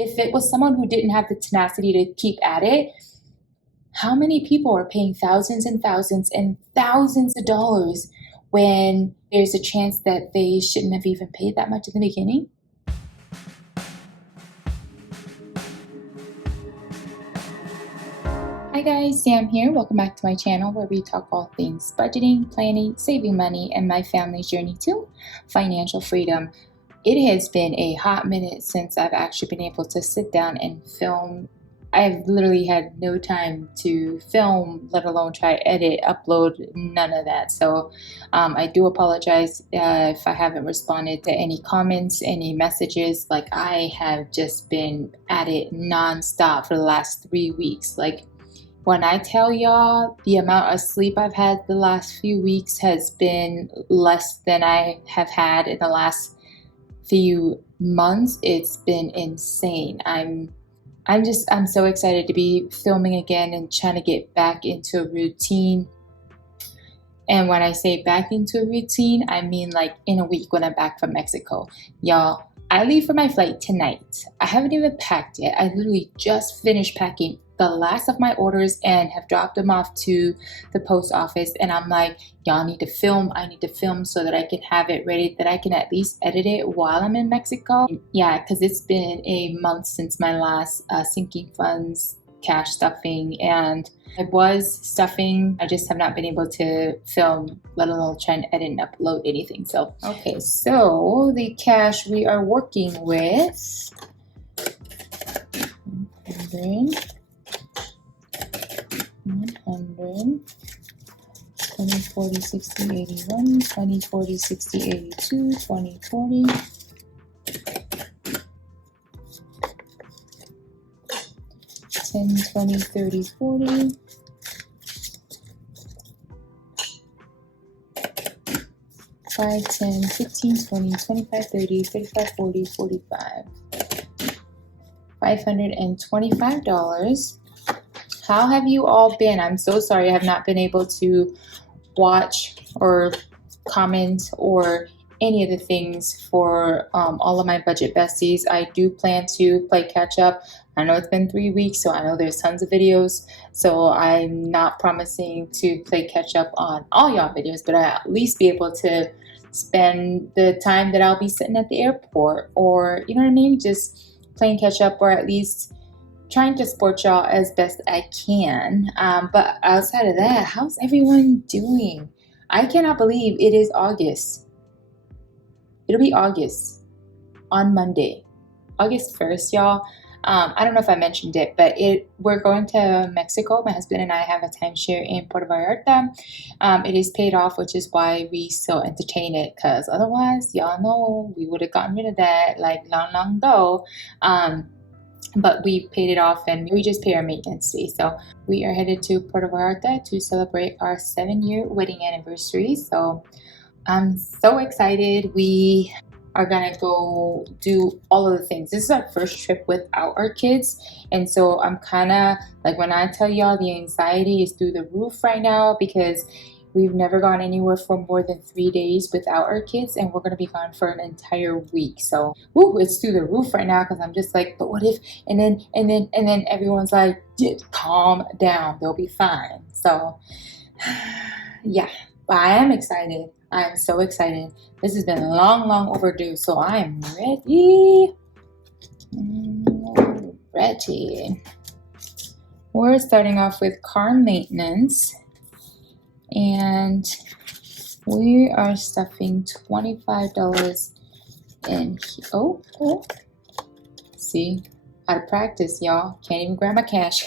if it was someone who didn't have the tenacity to keep at it, how many people are paying thousands and thousands and thousands of dollars when there's a chance that they shouldn't have even paid that much in the beginning? Hi guys, Sam here. Welcome back to my channel where we talk all things budgeting, planning, saving money, and my family's journey to financial freedom. It has been a hot minute since I've actually been able to sit down and film. I've literally had no time to film, let alone try edit, upload, none of that. So I do apologize if I haven't responded to any comments, any messages. Like, I have just been at it nonstop for the last 3 weeks. Like, when I tell y'all the amount of sleep I've had the last few weeks has been less than I have had in the last few months, it's been insane. I'm so excited to be filming again and trying to get back into a routine. And when I say back into a routine, I mean like in a week when I'm back from Mexico. Y'all, I leave for my flight tonight. I haven't even packed yet. I literally just finished packing the last of my orders and have dropped them off to the post office. And I'm like, y'all need to film. I need to film so that I can have it ready, that I can at least edit it while I'm in Mexico. Yeah, because it's been a month since my last sinking funds cash stuffing, and I was stuffing. I just have not been able to film, let alone try and edit and upload anything. So, okay, so the cash we are working with, 100, 20, 40, 60, 81, 20, 40, 60, 82, 20, 40. 10, 20, 30, 40. 5, 10, 15, 20, 25, 30, 35, 40, 45. $525. How have you all been? I'm so sorry I have not been able to watch or comment or any of the things for all of my budget besties. I do plan to play catch up. I know it's been 3 weeks, so I know there's tons of videos. So I'm not promising to play catch up on all y'all videos, but I at least be able to spend the time that I'll be sitting at the airport, or you know what I mean, just playing catch up, or at least trying to support y'all as best I can. But outside of that, how's everyone doing? I cannot believe it is August. It'll be August on Monday, August 1st, y'all. I don't know if I mentioned it, but we're going to Mexico. My husband and I have a timeshare in Puerto Vallarta. It is paid off, which is why we still entertain it, because otherwise, y'all know, we would have gotten rid of that like long ago. But we paid it off and we just pay our maintenance fee. So we are headed to Puerto Vallarta to celebrate our 7-year wedding anniversary. So I'm so excited. We are gonna go do all of the things. This is our first trip without our kids, and so I'm kind of like, when I tell y'all the anxiety is through the roof right now, because we've never gone anywhere for more than 3 days without our kids, and we're gonna be gone for an entire week. So it's through the roof right now, because I'm just like, but what if, and then everyone's like, calm down, they'll be fine. So yeah, but I am excited. I am so excited. This has been long overdue, so I am ready. Ready. We're starting off with car maintenance, and we are stuffing $25 in here. Oh, see, out of practice, y'all. Can't even grab my cash.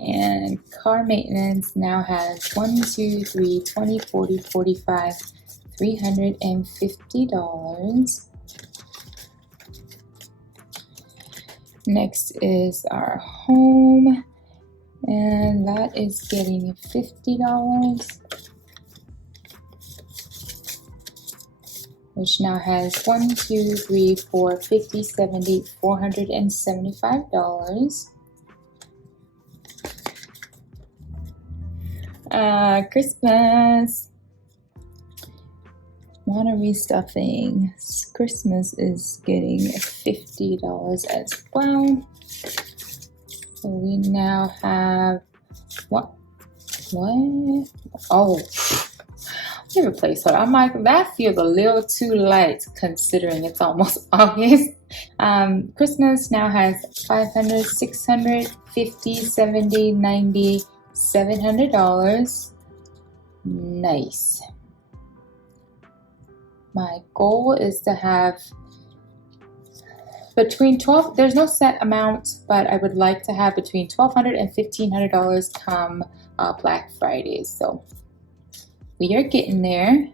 And car maintenance now has 1, 2, 3, 20, 40, 45, $350. Next is our home, and that is getting $50, which now has 1, 2, 3, 4, 50, 70, $475. Christmas. Monterey stuffing. Christmas is getting $50 as well. So we now have what? Oh, we have a placeholder. I'm like, that feels a little too light considering it's almost August. Christmas now has $500, $600, $50, $70, $90, $700. Nice. My goal is to have between 12, there's no set amount, but I would like to have between $1,200 and $1,500 come Black Friday. So we are getting there.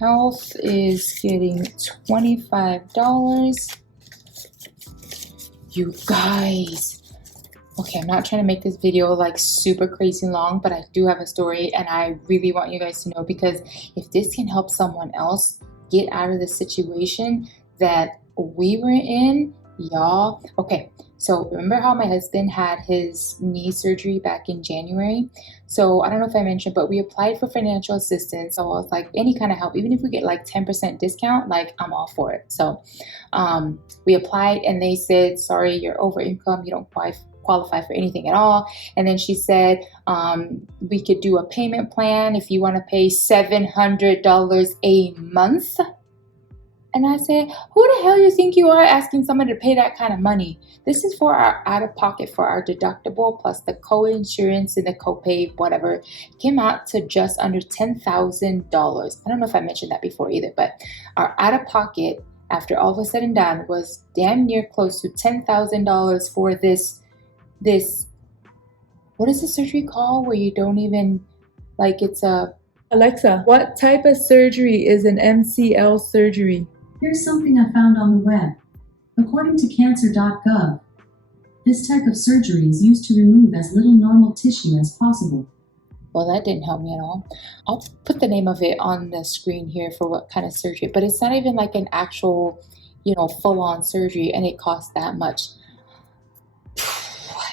Health is getting $25. You guys. Okay, I'm not trying to make this video like super crazy long, but I do have a story and I really want you guys to know, because if this can help someone else get out of the situation that we were in, y'all. Okay, so remember how my husband had his knee surgery back in January? So I don't know if I mentioned, but we applied for financial assistance. So I was like, any kind of help, even if we get like 10% discount, like I'm all for it. So we applied and they said, sorry, you're over income, you don't qualify for anything at all. And then she said, we could do a payment plan if you want to pay $700 a month. And I said, who the hell you think you are asking someone to pay that kind of money? This is for our out-of-pocket for our deductible plus the co-insurance and the co-pay, whatever. It came out to just under $10,000. I don't know if I mentioned that before either, but our out-of-pocket after all was said and done was damn near close to $10,000 for this, what is the surgery called where you don't even, like it's a... Alexa, what type of surgery is an MCL surgery? Here's something I found on the web. According to cancer.gov, this type of surgery is used to remove as little normal tissue as possible. Well, that didn't help me at all. I'll put the name of it on the screen here for what kind of surgery, but it's not even like an actual, full-on surgery, and it costs that much.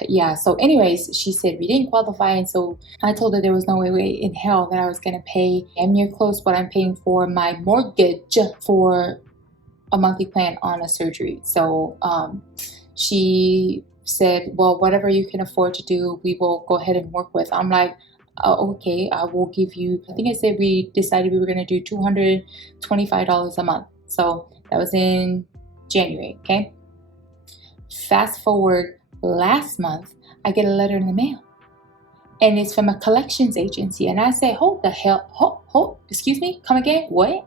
Yeah, so anyways, she said we didn't qualify, and so I told her there was no way in hell that I was going to pay damn near close what I'm paying for my mortgage for a monthly plan on a surgery. So she said, well, whatever you can afford to do, we will go ahead and work with. I'm like, okay, I will give you, I think I said we decided we were going to do $225 a month. So that was in January, okay? Fast forward last month, I get a letter in the mail, and it's from a collections agency. And I say, hold the hell, excuse me, come again? What?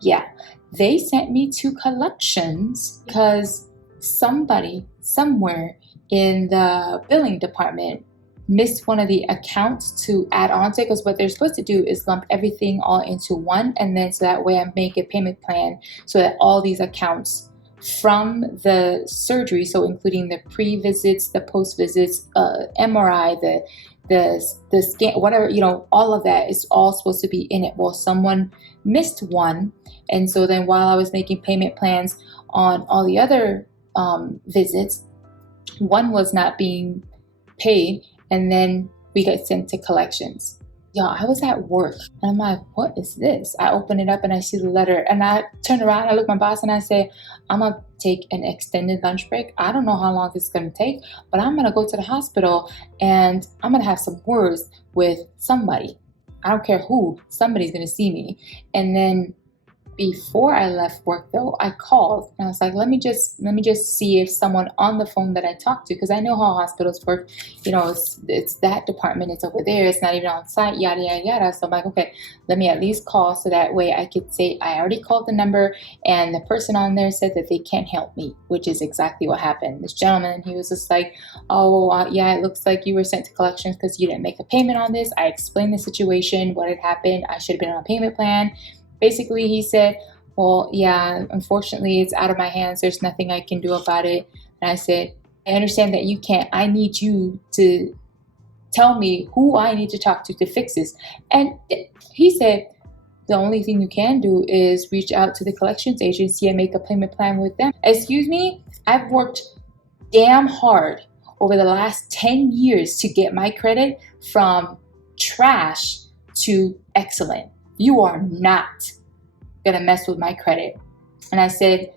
Yeah, they sent me to collections because somebody somewhere in the billing department missed one of the accounts to add on to it, because what they're supposed to do is lump everything all into one, and then so that way I make a payment plan so that all these accounts from the surgery, so including the pre-visits, the post-visits, MRI, the scan, whatever, all of that is all supposed to be in it. Well, someone missed one, and so then while I was making payment plans on all the other visits, one was not being paid, and then we got sent to collections. Y'all, I was at work and I'm like, what is this? I open it up and I see the letter, and I turn around, I look at my boss and I say, I'm gonna take an extended lunch break. I don't know how long it's gonna take, but I'm gonna go to the hospital and I'm gonna have some words with somebody. I don't care who, somebody's gonna see me. And then before I left work though, I called and I was like, let me just see if someone on the phone that I talked to, because I know how hospitals work, it's that department, it's over there, it's not even on site, yada yada yada. So I'm like, okay, let me at least call so that way I could say I already called the number, and the person on there said that they can't help me, which is exactly what happened. This gentleman, he was just like, yeah, it looks like you were sent to collections because you didn't make a payment on this. I explained the situation, what had happened. I should have been on a payment plan. Basically, he said, well, yeah, unfortunately, it's out of my hands. There's nothing I can do about it. And I said, I understand that you can't. I need you to tell me who I need to talk to fix this. And he said, the only thing you can do is reach out to the collections agency and make a payment plan with them. Excuse me, I've worked damn hard over the last 10 years to get my credit from trash to excellent. You are not gonna mess with my credit. And I said,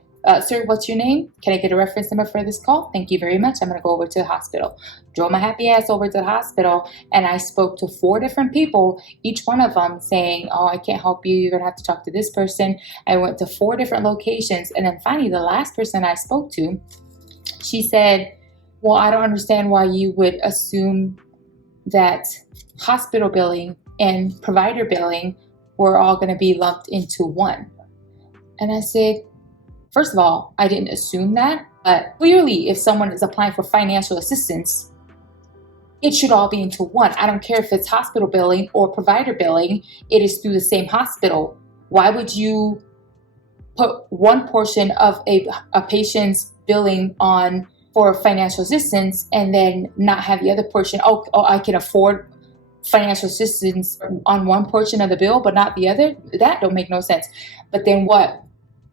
sir, what's your name? Can I get a reference number for this call? Thank you very much. I'm gonna go over to the hospital. Drove my happy ass over to the hospital, and I spoke to 4 different people, each one of them saying, oh, I can't help you. You're gonna have to talk to this person. I went to 4 different locations. And then finally, the last person I spoke to, she said, well, I don't understand why you would assume that hospital billing and provider billing were all going to be lumped into one. And I said, first of all, I didn't assume that, but clearly if someone is applying for financial assistance, it should all be into one. I don't care if it's hospital billing or provider billing, it is through the same hospital. Why would you put one portion of a patient's billing on for financial assistance and then not have the other portion? Oh, I can afford financial assistance on one portion of the bill, but not the other. That don't make no sense. But then what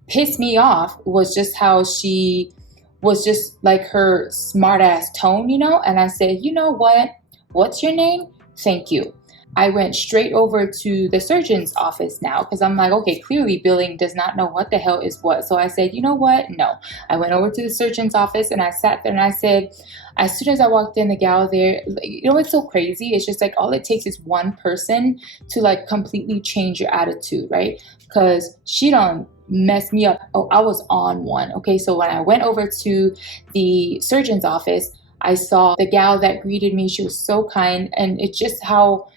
pissed me off was just how she was just like her smart ass tone, And I said, you know what? What's your name? Thank you. I went straight over to the surgeon's office now because I'm like, okay, clearly billing does not know what the hell is what. So I said, you know what? No. I went over to the surgeon's office and I sat there and I said, as soon as I walked in, the gal there, it's so crazy. It's just like all it takes is one person to like completely change your attitude, right? Because she don't mess me up. Oh, I was on one. Okay, so when I went over to the surgeon's office, I saw the gal that greeted me. She was so kind, and it's just how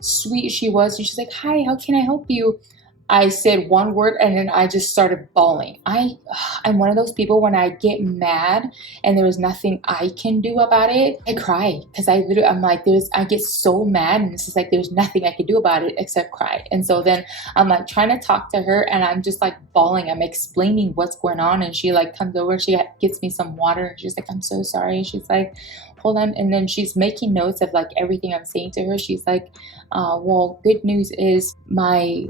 sweet she was. And she's like, hi, how can I help you? I said one word and then I just started bawling. I'm one of those people when I get mad and there is nothing I can do about it, I cry because I'm like, I get so mad and it's just like there's nothing I can do about it except cry. And so then I'm like trying to talk to her and I'm just like bawling. I'm explaining what's going on and she like comes over, she gets me some water and she's like, I'm so sorry. She's like, hold on. And then she's making notes of like everything I'm saying to her. She's like, well, good news is my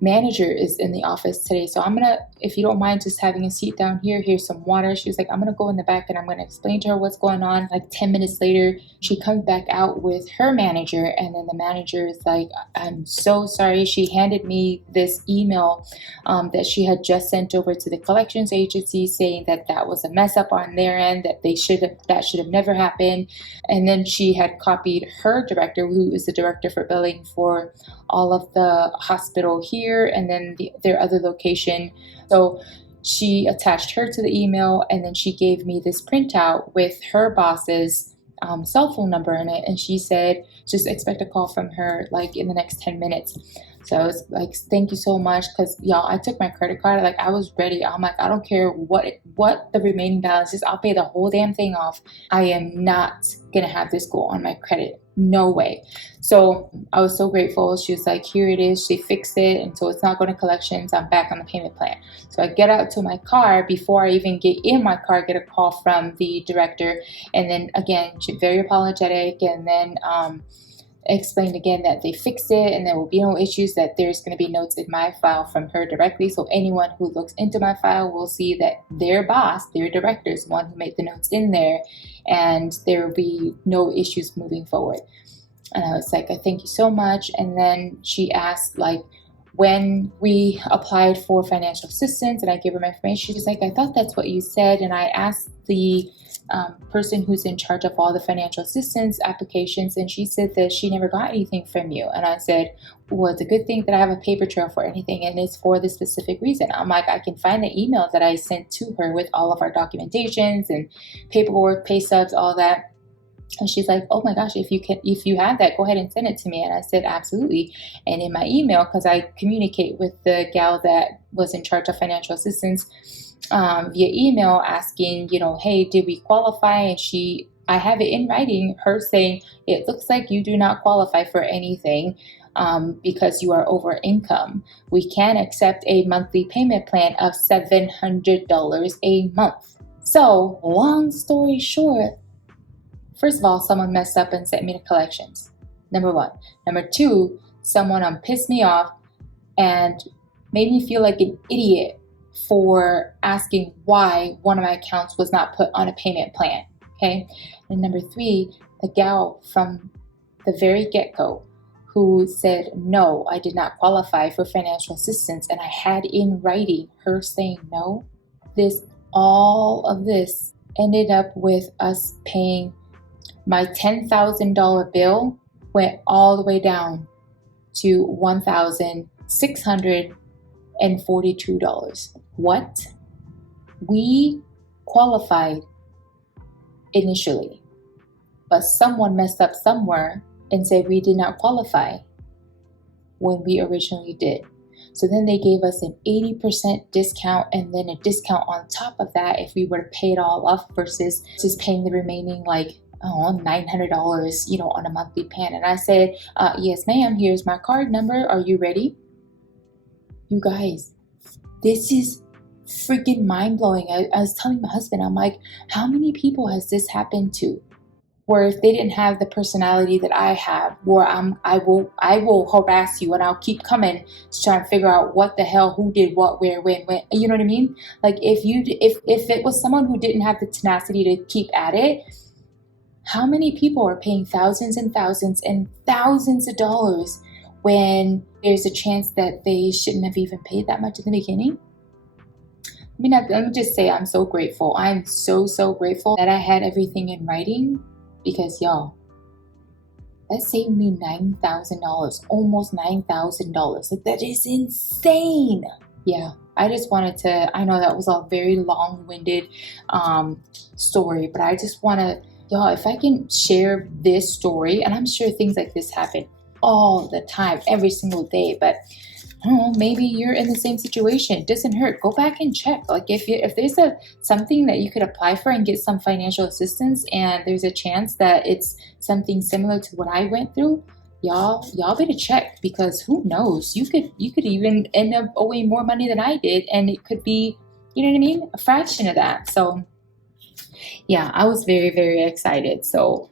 manager is in the office today. So I'm gonna, if you don't mind just having a seat down here, here's some water. She was like, I'm gonna go in the back and I'm gonna explain to her what's going on. Like 10 minutes later, she comes back out with her manager. And then the manager is like, I'm so sorry. She handed me this email that she had just sent over to the collections agency saying that that was a mess up on their end, that that should have never happened. And then she had copied her director, who is the director for billing for all of the hospital here and then their other location. So she attached her to the email and then she gave me this printout with her boss's cell phone number in it. And she said, just expect a call from her like in the next 10 minutes. So I was like, thank you so much. Cause y'all, I took my credit card. Like I was ready. I'm like, I don't care what the remaining balance is. I'll pay the whole damn thing off. I am not going to have this go on my credit. No way. So I was so grateful. She was like, here it is. She fixed it. And so it's not going to collections. I'm back on the payment plan. So I get out to my car. Before I even get in my car, I get a call from the director. And then again, she's very apologetic. And then, explained again that they fixed it and there will be no issues, that there's going to be notes in my file from her directly. So anyone who looks into my file will see that their boss, their director, is the one who made the notes in there, and there will be no issues moving forward. And I was like, I thank you so much. And then she asked like when we applied for financial assistance, and I gave her my information. She was like, I thought that's what you said. And I asked the person who's in charge of all the financial assistance applications, and she said that she never got anything from you. And I said, well, it's a good thing that I have a paper trail for anything, and it's for this specific reason. I'm like, I can find the email that I sent to her with all of our documentations and paperwork, pay stubs, all that. And she's like, oh my gosh, if you have that, go ahead and send it to me. And I said, absolutely. And in my email, because I communicate with the gal that was in charge of financial assistance via email, asking, hey, did we qualify? And I have it in writing, her saying, it looks like you do not qualify for anything because you are over income. We can accept a monthly payment plan of $700 a month. So long story short, first of all, someone messed up and sent me to collections. Number one. Number two, someone pissed me off and made me feel like an idiot for asking why one of my accounts was not put on a payment plan. Okay. And number three, the gal from the very get-go who said, no, I did not qualify for financial assistance. And I had in writing her saying no. All of this ended up with us paying my $10,000 bill went all the way down to $1,642. What? We qualified initially, but someone messed up somewhere and said we did not qualify when we originally did. So then they gave us an 80% discount and then a discount on top of that if we were to pay it all off versus just paying the remaining $900, on a monthly plan. And I said, yes, ma'am, here's my card number. Are you ready? You guys, this is freaking mind-blowing. I was telling my husband, I'm like, how many people has this happened to? Where if they didn't have the personality that I have, where I will harass you and I'll keep coming to try and figure out what the hell, who did what, where, when, you know what I mean? Like if it was someone who didn't have the tenacity to keep at it, how many people are paying thousands and thousands and thousands of dollars when there's a chance that they shouldn't have even paid that much in the beginning? Let me just say I'm so grateful. I'm so grateful that I had everything in writing, because y'all, that saved me $9,000, almost $9,000. Like, that is insane. Yeah, I just wanted to, I know that was a very long-winded story, but I just want to, y'all, if I can share this story, and I'm sure things like this happen all the time, every single day, but I don't know, maybe you're in the same situation. It doesn't hurt. Go back and check. Like if there's something that you could apply for and get some financial assistance, and there's a chance that it's something similar to what I went through, y'all better check, because who knows? You could even end up owing more money than I did, and it could be, you know what I mean, a fraction of that. So yeah, I was very, very excited. So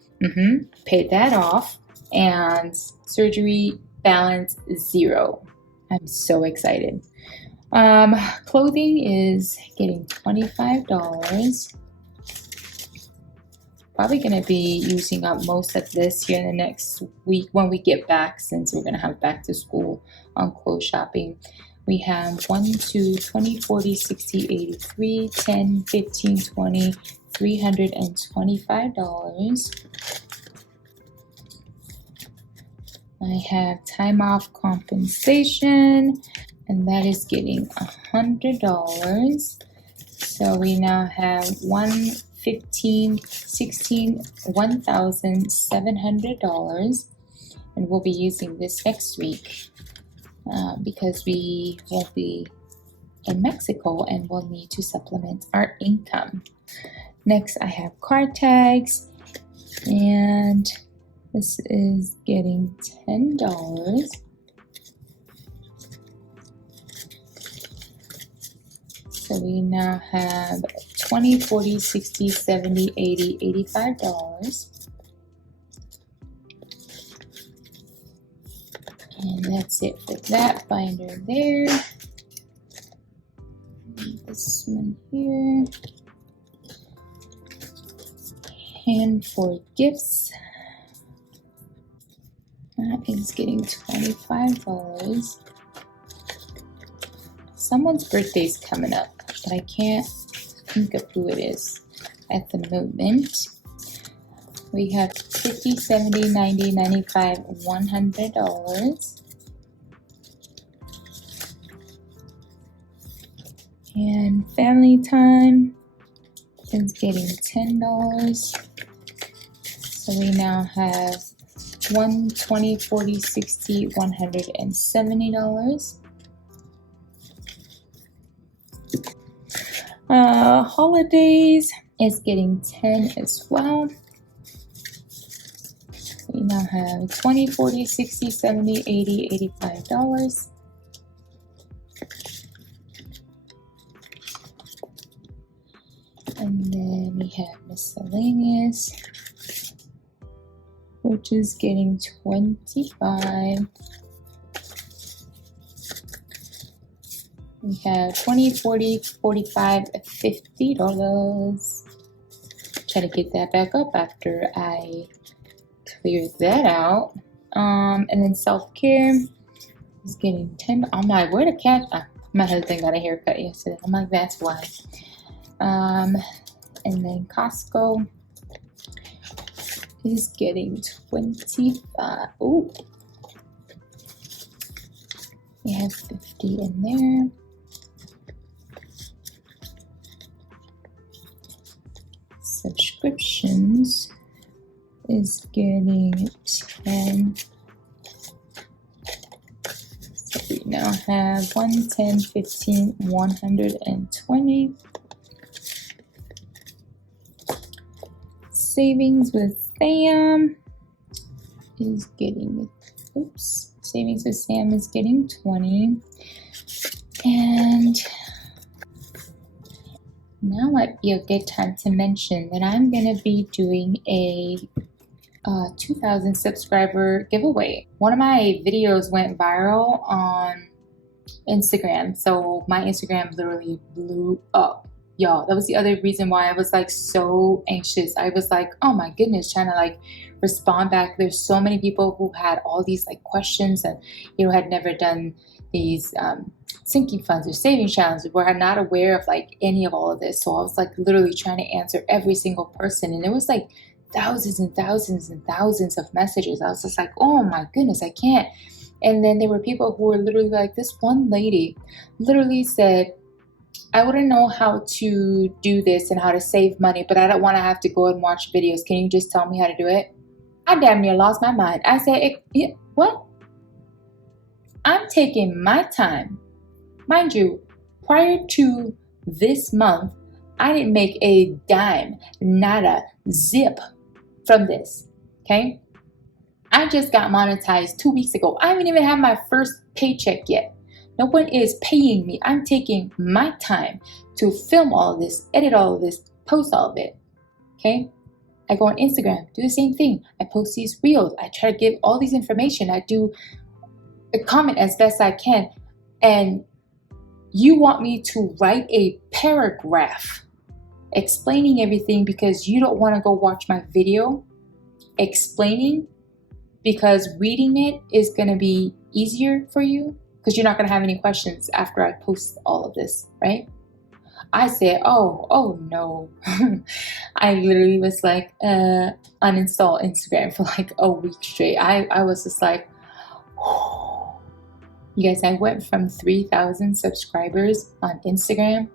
paid that off, and surgery balance $0. I'm so excited. Clothing is getting $25. Probably going to be using up most of this here in the next week when we get back, since we're going to have back to school on clothes shopping. We have 1, 2, 20, 40, 60, 83, 10, 15, 20, $325. I have time off compensation, and that is getting $100. So we now have $1,700, and we'll be using this next week because we won't be in Mexico and we'll need to supplement our income. Next, I have card tags, and this is getting $10. So we now have $20, $40, $60, $70, $80, $85. And that's it for that binder there. This one here. And for gifts, that is getting $25. Someone's birthday's coming up, but I can't think of who it is at the moment. We have $50, $70, $90, $95, $100. And family time is getting $10. So we now have $1, $20, $40, $60, $170. Holidays is getting $10 as well. We now have $20, $40, $60, $70, $80, $85. And then we have miscellaneous, which is getting $25. We have $20, $40, $45, $50. Try to get that back up after I clear that out. And then self-care is getting 10. I'm like, where the cat? My husband got a haircut yesterday. I'm like, that's why. And then Costco is getting 25. Oh, we have 50 in there. Subscriptions is getting 10. So we now have 110, 15, 120. Savings with Sam is getting, savings with Sam is getting 20. And now might be a good time to mention that I'm going to be doing a 2,000 subscriber giveaway. One of my videos went viral on Instagram, so my Instagram literally blew up. Y'all, that was the other reason why I was like so anxious. I was like, oh my goodness, trying to like respond back. There's so many people who had all these like questions and, you know, had never done these sinking funds or saving challenges, were not aware of like any of all of this. So I was like literally trying to answer every single person, and it was like thousands and thousands and thousands of messages. I was just like, oh my goodness, I can't. And then there were people who were literally like, this one lady literally said, I wouldn't know how to do this and how to save money, but I don't want to have to go and watch videos. Can you just tell me how to do it? I damn near lost my mind. I said, what? I'm taking my time. Mind you, prior to this month, I didn't make a dime, nada, zip from this, okay? I just got monetized 2 weeks ago. I haven't even had my first paycheck yet. No one is paying me. I'm taking my time to film all of this, edit all of this, post all of it, okay? I go on Instagram, do the same thing. I post these reels. I try to give all these information. I do a comment as best I can. And you want me to write a paragraph explaining everything because you don't want to go watch my video explaining, because reading it is going to be easier for you because you're not going to have any questions after I post all of this, right? I said, oh no. I literally was like, uninstall Instagram for like a week straight. I was just like, you guys, I went from 3,000 subscribers on Instagram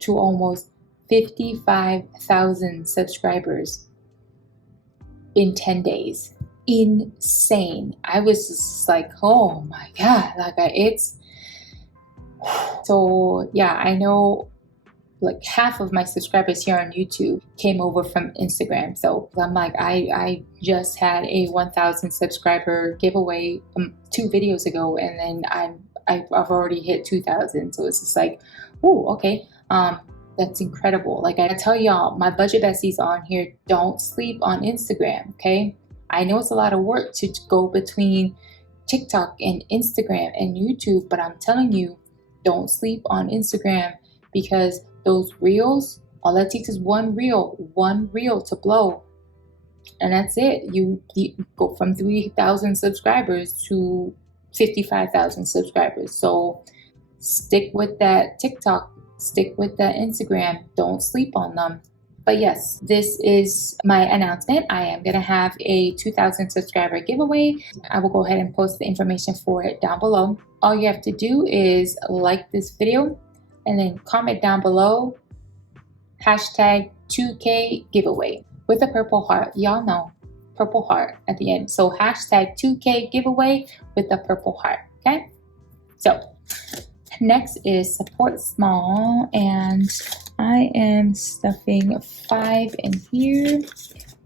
to almost 55,000 subscribers in 10 days. Insane. I was just like, oh my God, like it's, so yeah, I know like half of my subscribers here on YouTube came over from Instagram. So I'm like, I just had a 1,000 subscriber giveaway 2 videos ago, and then I've already hit 2,000. So it's just like, oh, okay. That's incredible. Like I tell y'all, my budget besties on here, don't sleep on Instagram, okay? I know it's a lot of work to go between TikTok and Instagram and YouTube, but I'm telling you, don't sleep on Instagram, because those reels, all that takes is one reel to blow. And that's it. You go from 3,000 subscribers to 55,000 subscribers. So stick with that TikTok, stick with that Instagram. Don't sleep on them. But yes, this is my announcement. I am going to have a 2,000 subscriber giveaway. I will go ahead and post the information for it down below. All you have to do is like this video and then comment down below hashtag 2K giveaway with a purple heart. Y'all know, purple heart at the end. So hashtag 2K giveaway with a purple heart. Okay. So next is support small, and I am stuffing 5 in here.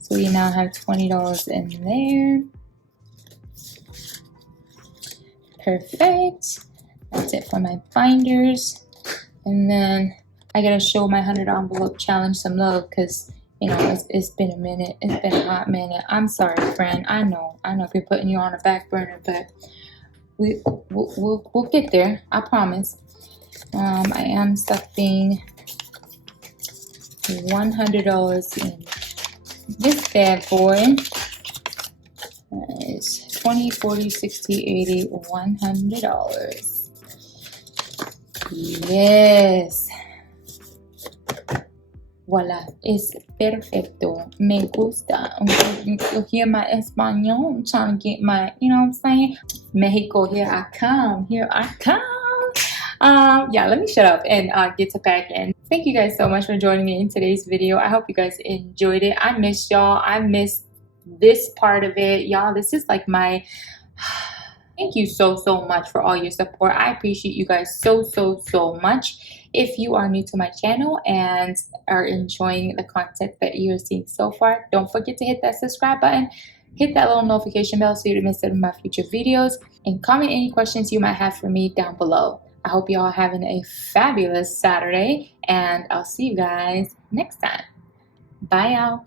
So we now have $20 in there. Perfect. That's it for my binders. And then I gotta show my 100 envelope challenge some love, because you know it's been a minute. It's been a hot minute. I'm sorry, friend. I know I've been putting you on a back burner, but we'll get there. I promise. I am stuffing $100 in this bad boy. That is 20, 40, 60, 80, $100. Yes. Voila, es perfecto. Me gusta. Hear my español. I'm trying to get my, you know what I'm saying? Mexico, here I come. Here I come. Yeah, let me shut up and get to packing. Thank you guys so much for joining me in today's video. I hope you guys enjoyed it. I missed y'all. I missed this part of it. Y'all, this is like my... Thank you so much for all your support. I appreciate you guys so much. If you are new to my channel and are enjoying the content that you're seeing so far, don't forget to hit that subscribe button, hit that little notification bell so you don't miss any of my future videos, and comment any questions you might have for me down below. I hope you all having a fabulous Saturday, and I'll see you guys next time. Bye y'all.